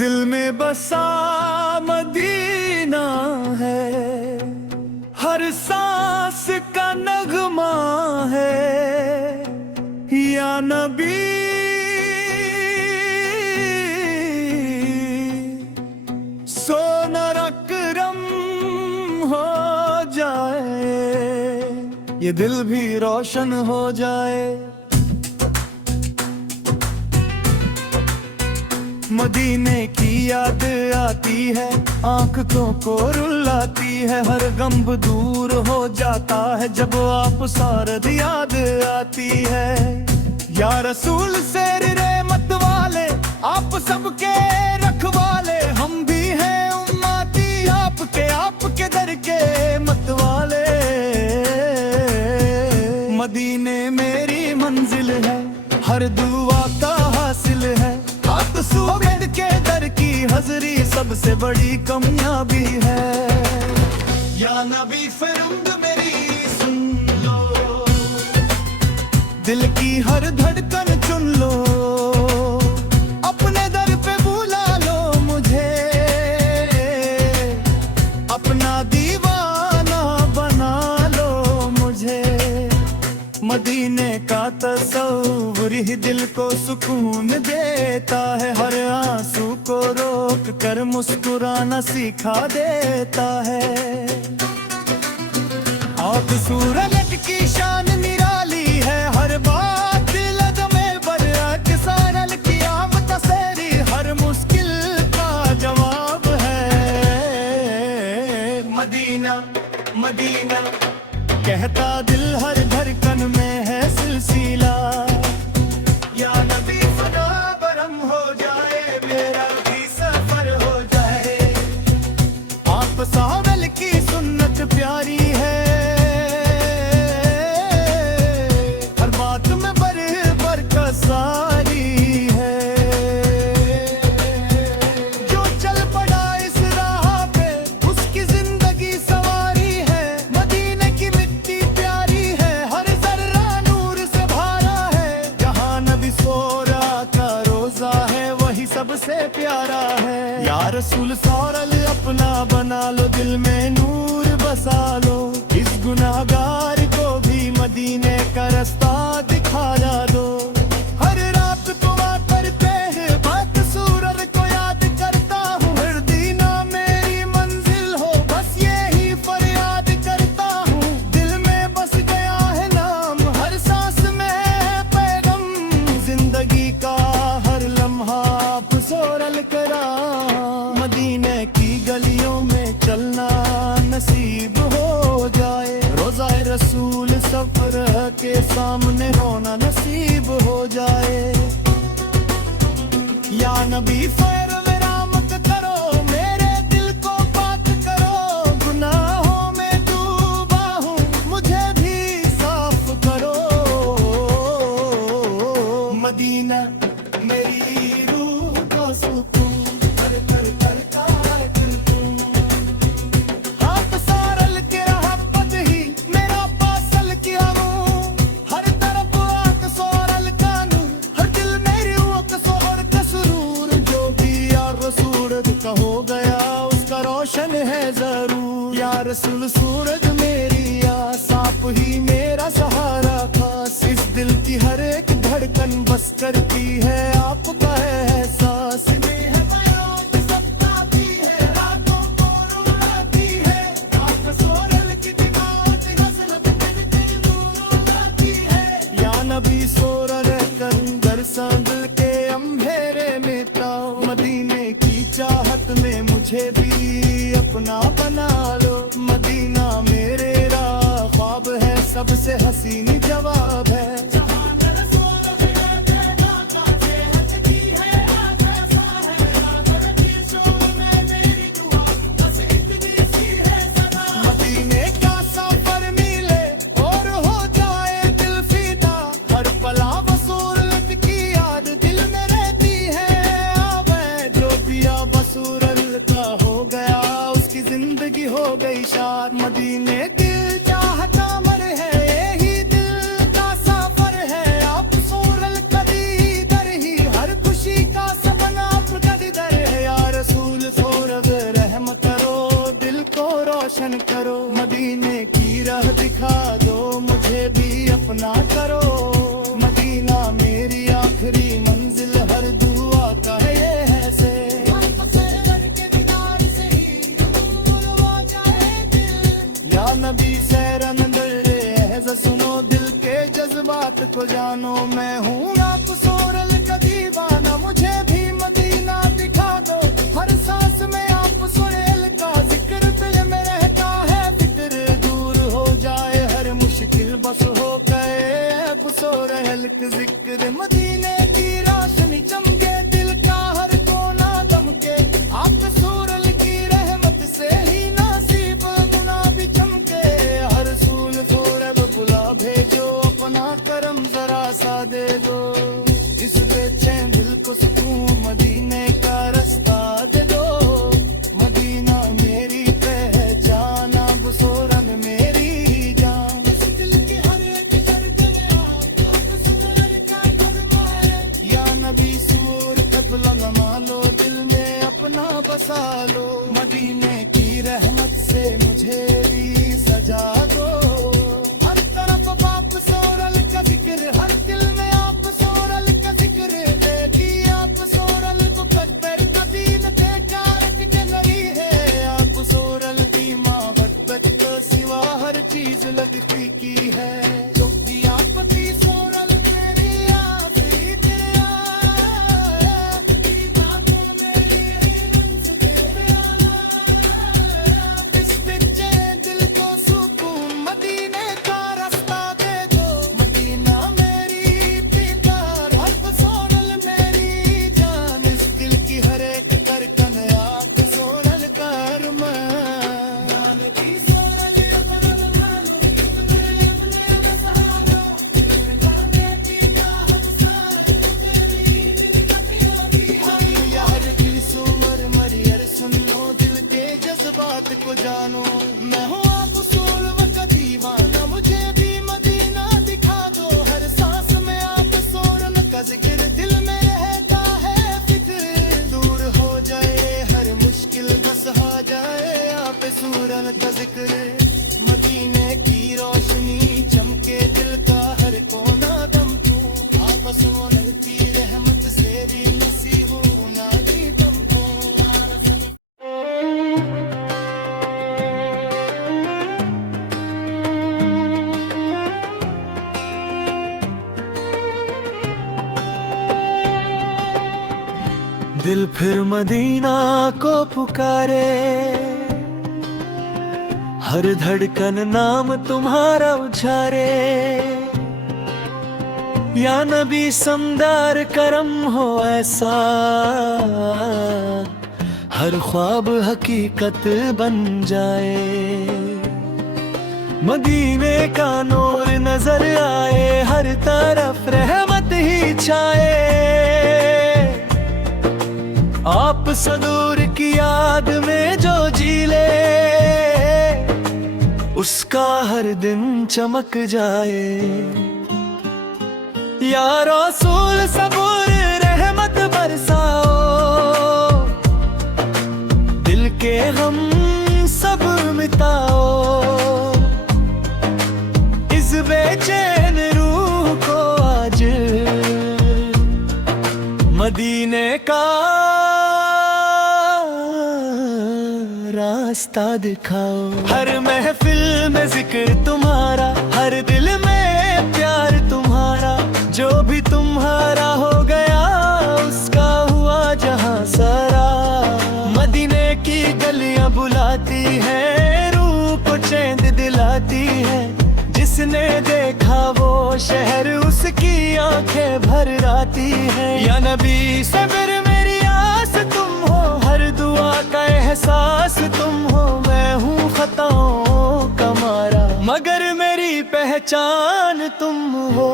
दिल में बसा मदीना है, हर सांस का नगमा है। या नबी सोना अकरम हो जाए, ये दिल भी रोशन हो जाए। मदीने की याद आती है, आंखों को रुलाती है, हर गम दूर हो जाता है जब आप सारद याद आती है। या रसूल शेर रहमत वाले, आप सबके रखवाले, हम भी हैं उम्मती आपके दर के मत वाले। मदीने मेरी मंजिल है, हर दुआ का हासिल है, सुबेद के दर की हजरी सबसे बड़ी कामयाबी है। या नबी फरमाद मेरी सुन लो, दिल की हर धड़कन चुन लो, अपने दर पे बुला लो मुझे, अपना दीवाना बना लो मुझे। मदीने का तसव्वुर ही दिल को सुकून देता है, हर आंसू को रोक कर मुस्कुराना सिखा देता है। आप सूरत की शान निराली है, हर बात लज़्मे बरअक सारल क़यामत सेरी, हर मुश्किल का जवाब है। मदीना मदीना कहता दिल हर धड़कन में है सिलसिला। या नबी फना बरम हो जाए, मेरा भी सफर हो जाए। आप सावल की सुन्नत प्यारी है, हर बात में बरकत सारी है। जो चल पड़ा इस राह पे उसकी जिंदगी सवारी है। मदीने की मिट्टी प्यारी है, हर जर्रा नूर से भरा है। जहाँ नबी सोरा का रोजा है वही सबसे प्यारा है। या रसूल सौरल अपना बना लो, दिल में नूर बसा लो, इस गुनाहगार को भी मदीने का रास्ता दिखा दो। हर रात दुआ करते हैं, बात सूरत को याद करता हूँ, मदीना मेरी मंजिल हो बस यही फरियाद करता हूँ। दिल में बस गया है नाम, हर सांस में है पैगम, जिंदगी का हर लम्हा आप सोरल करा। मदीने की गलियों में चलना नसीब हो जाए, रोज़ाए रसूल सफर के सामने रोना नसीब हो जाए। या नबी फैर रहमत करो, मेरे दिल को पाक करो, गुनाहों में डूबा हूँ मुझे भी साफ करो। मदीना मेरी रूह का सुकून, कर कर कर का है दिल तू। आप सारल के रहमत ही मेरा पासल किया हूँ, हर तरफ आक सोरल का नूर, हर दिल मेरी वक्त सोर का सुरूर। जो भी यार रसूल का हो गया उसका रोशन है जरूर। या रसूल सूरज मेरी आस, आप ही मेरा सहारा खास, इस दिल की हर एक धड़कन बस करती है आपका एहसास। नबी सोरल कंदर संदल के अंधेरे में ताओ, मदीने की चाहत में मुझे भी अपना बना लो। मदीना मेरे राह ख्वाब है, सबसे हसीन जवाब है। मदीने का सफर मिले और हो जाए दिल फीदा, हर पला बसूरत की याद दिल में रहती है। आवे जो पिया बसूरत का हो गया उसकी जिंदगी हो गई शाद। मदीने दिल चाहता मर है, यही दिल का सफर है। आप सूरल कदी दर ही, हर खुशी का सपना कदी दर है। या को जानो, मैं हूँ आप सोरल का दीवाना, मुझे भी मदीना दिखा दो। हर सांस में आप सोहेल का जिक्र दिल में रहता है, फिक्र दूर हो जाए हर मुश्किल, बस हो गए आप सोरल का जिक्र। मदीने की रोशनी चमके, दिल का हर कोना दमके, आप सोरल की रहमत से ही नसीब मुना भी चमके। हर सूल को रब बुला भेजो, अपना करम जरा सा दे दो। इस बेचैन दिल को सुकून मदीने का रास्ता दे दो। मदीना मेरी पहचान, अब सोरल मेरी जान। इस दिल की हर एक धड़कन आप सोरल का फरमा है। या नबी सूर कबला लमा लो, दिल में अपना बसा लो। मदीने की रहमत से मुझे भी सजा दो। हर तरफ बाप सोरल का जिक्र, हर दिल में आप सोरल का जिक्र। देखी आप सोरल को कद्दर का दीन देखा के नहीं है। आप सोरल दी मोहब्बत को सिवा हर चीज लगती की है। जो भी आपकी सोरल मेरी आखिरी तेरा, आपकी बातों मेरी हिम्मत दे आना। इस बेचैन दिल को सुकून मदीने का रास्ता दे दो। मदीना मेरी फिकर, हर सोरल मेरी जान। इस दिल की हर एक धड़कन आप सोरल का अरमान। जान की सोरल यार की सुमर मरियर सुन लो, दिल के जज्बात को जानो। मैं हूँ आप सोरल का दीवाना, मुझे भी मदीना दिखा दो। हर सांस में आप सोरल का जिक्र, दिल में रहता है फिक्र दूर हो जाए हर मुश्किल, बस हो जाए आप सोरल का जिक्र। मदीने की रोशनी चमके, दिल का हर कोना दम तू। आप सोरल की रहमत से भी नसीब होना भी तुमको। दिल फिर मदीना को पुकारे, हर धड़कन नाम तुम्हारा उछारे। या नबी समदार करम हो ऐसा, हर ख्वाब हकीकत बन जाए। मदीने का नूर नजर आए, हर तरफ रहमत ही छाए। आप सदूर की याद में जो जी ले, उसका हर दिन चमक जाए। या रसूल सबूर रहमत बरसाओ, दिल के गम सब मिटाओ। इस बेचैन रूह को आज मदीने का रास्ता दिखाओ। हर महफिल में जिक्र तुम्हारा, हर दिल में प्यार तुम्हारा। जो भी तुम्हारा हो गया, उसका हुआ जहां सारा। मदीने की गलियां बुलाती हैं, रूह को चैन दिलाती है। जिसने देखा वो शहर, उसकी आंखें भर आती है। या नबी से फिर मेरी आस तुम हो, हर दुआ का एहसास तुम हो। मैं हूँ खताओं का मारा, मगर मेरी पहचान तुम हो।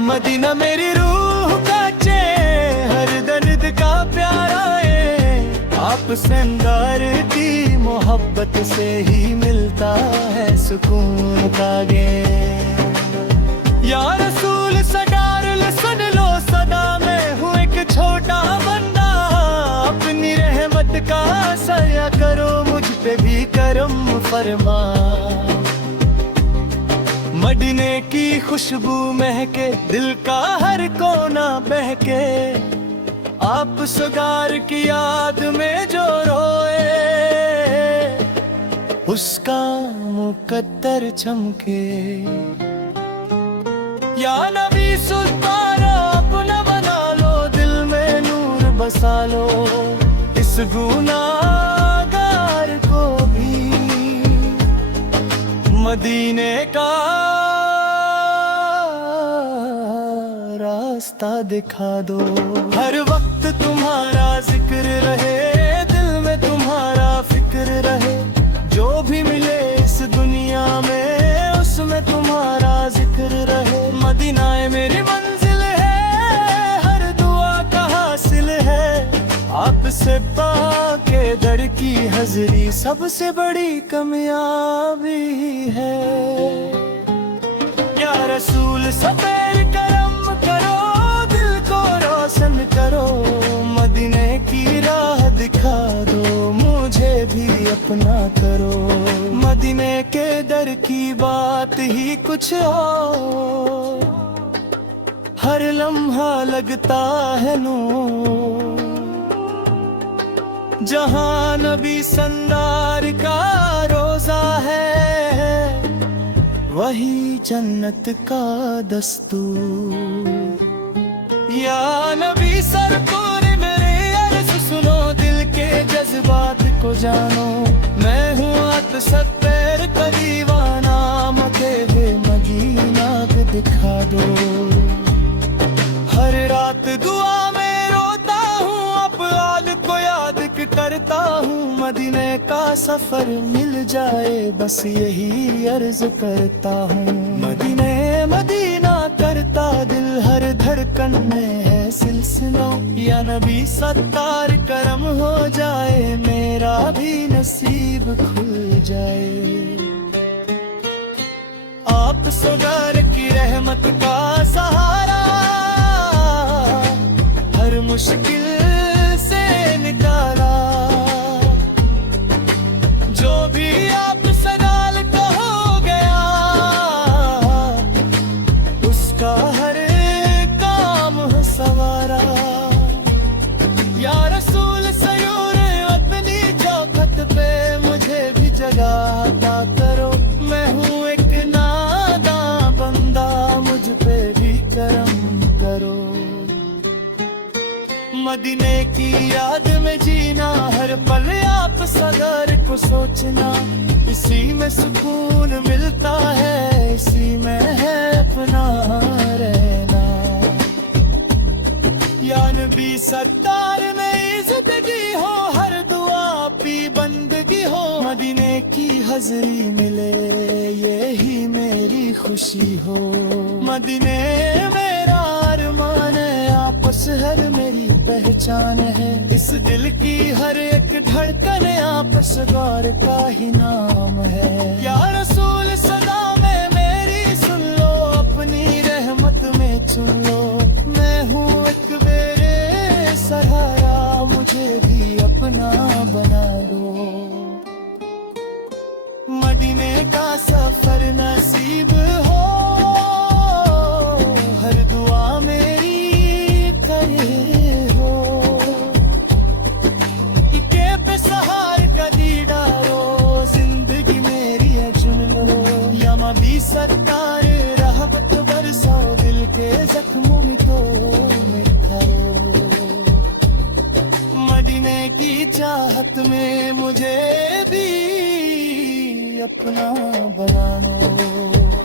मदीना मेरी रूह का चैन, हर दर्द का प्यारा है। आप संगार की मोहब्बत से ही मिलता है सुकून का गे। या रसूल सरकार सुन लो सदा, मैं हूँ एक छोटा बंदा। अपनी रहमत का साया करो, मुझ पे भी करम फरमा। मदीने की खुशबू महके, दिल का हर कोना बहके। आप सरकार की याद में जो रोए, उसका मुकद्दर चमके। या नबी सुल्ताना अपना बना लो, दिल में नूर बसा लो, इस गुनाहगार को भी मदीने का रास्ता दिखा दो। हर वक्त तुम्हारा जिक्र रहे, दिल में तुम्हारा फिक्र रहे, जो भी मिले इस दुनिया में उसमें तुम्हारा जिक्र रहे। मदीना मेरी मंजिल है, हर दुआ का हासिल है, आपसे पाके दर की हाज़िरी सबसे बड़ी कामयाबी है। या रसूल सफेद करम करो, दिल को रोशन करो, मदीने की राह दिखा दो, मुझे भी अपना करो। मदीने के दर की बात ही कुछ और, हर लम्हा लगता है नूर, जहाँ नबी सरदार का रोजा है, वही जन्नत का दस्तूर। या नबी सरपुर मेरे अर्ज़ सुनो, दिल के जज्बात को जानो, मैं हूँ आतशप्पर का दीवाना, मके मदीना को दिखा दो। हर रात दुआ में रोता हूँ, अब आल को याद करता हूँ, मदीने का सफर मिल जाए बस यही अर्ज करता हूँ। मदीने मदीना करता दिल, हर धड़कन में है सिलसिला, या नबी सत्तार करम हो जाए, मेरा भी नसीब खुल जाए। आप सरकार की रहमत का सहारा, हर मुश्किल से निकाला, जो भी आप सगाल को हो गया, उसका हर काम हो सवारा। या रसूल सयूर अपनी चौखट पे मुझे भी जगह अता करो, मैं हूँ एक नादां बंदा, मुझ पे भी करम करो। मदीने की याद में जीना, हर पल आप सदर को सोचना, इसी में सुकून मिलता है, इसी में है अपना रहना। या नबी सरदार में इज़्ज़तगी हो, हर दुआ पी बंदगी हो, मदीने की हाज़िरी मिले यही मेरी खुशी हो। मदीने मेरा अरमान है, आपस हर मेरी पहचान है, इस दिल की हर एक धड़कन आपस गौर का ही नाम है। या रसूल सदा में मेरी सुन लो, अपनी रहमत में चुन लो, मैं हूँ एक मेरे सहारा, मुझे भी अपना बना लो। मदीने का सफर नसीब हो, हर दुआ मेरी करे हो, इके पे सहार का दीदारो, जिंदगी मेरी है चुन लो। या नबी सरकार रहमत बरसो, दिल के जख्मों को मिटाओ। मदीने की चाहत में मुझे भी अपना बना लो।